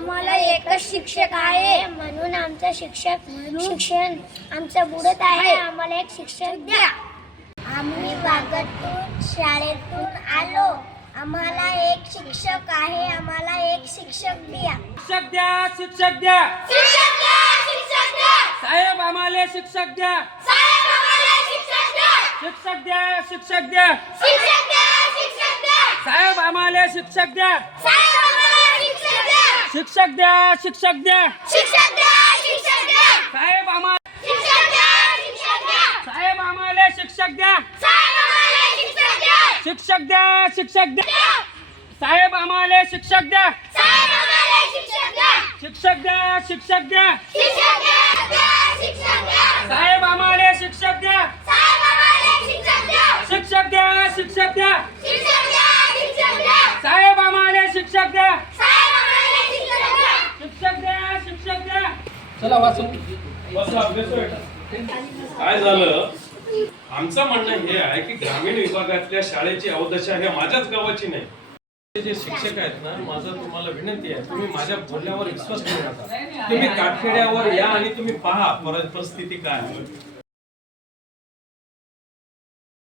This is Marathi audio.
आम्हाला एकच शिक्षक आहे. म्हणून आमचं शिक्षक शिक्षण आमचं बुडत आहे. आम्हाला एक शिक्षक द्या. आम्ही वागतून शाळेतून आलो. आम्हाला एक शिक्षक आहे. आम्हाला एक शिक्षक द्या. शिक्षक द्या शिक्षक द्या. शिक्षक द्या शिक्षक द्या. साहेब आम्हाला शिक्षक द्या. साहेब आम्हाला शिक्षक द्या. शिक्षक द्या शिक्षक द्या. शिक्षक द्या शिक्षक द्या. साहेब आम्हाला शिक्षक द्या. शिक्षक द्या शिक्षक द्या शिक्षक द्या शिक्षक द्या साहेब आम्हाला शिक्षक द्या शिक्षक द्या साहेब आम्हाला शिक्षक द्या साहेब आम्हाला शिक्षक द्या शिक्षक द्या शिक्षक द्या साहेब आम्हाला शिक्षक द्या साहेब आम्हाला शिक्षक द्या शिक्षक द्या शिक्षक द्या शिक्षक द्या शिक्षक द्या साहेब आम्हाला शिक्षक द्या साहेब आम्हाला शिक्षक द्या शिक्षक द्या शिक्षक द्या शिक्षक द्या शिक्षक द्या साहेब आम्हाला शिक्षक द्या साहेब आम्हाला शिक्षक द्या शिक्षक द्या शिक्षक द्या चला वाचू. काय झालं? आमचं म्हणणं हे आहे की ग्रामीण विभागातल्या शाळेची अवदशा ह्या माझ्याच गावाची नाही. जे शिक्षक आहेत ना माझं तुम्हाला विनंती आहे तुम्ही माझ्या बोलण्यावर विश्वास ठेवू नका. तुम्ही काठखेड्यावर या आणि तुम्ही पहा पर- परिस्थिती काय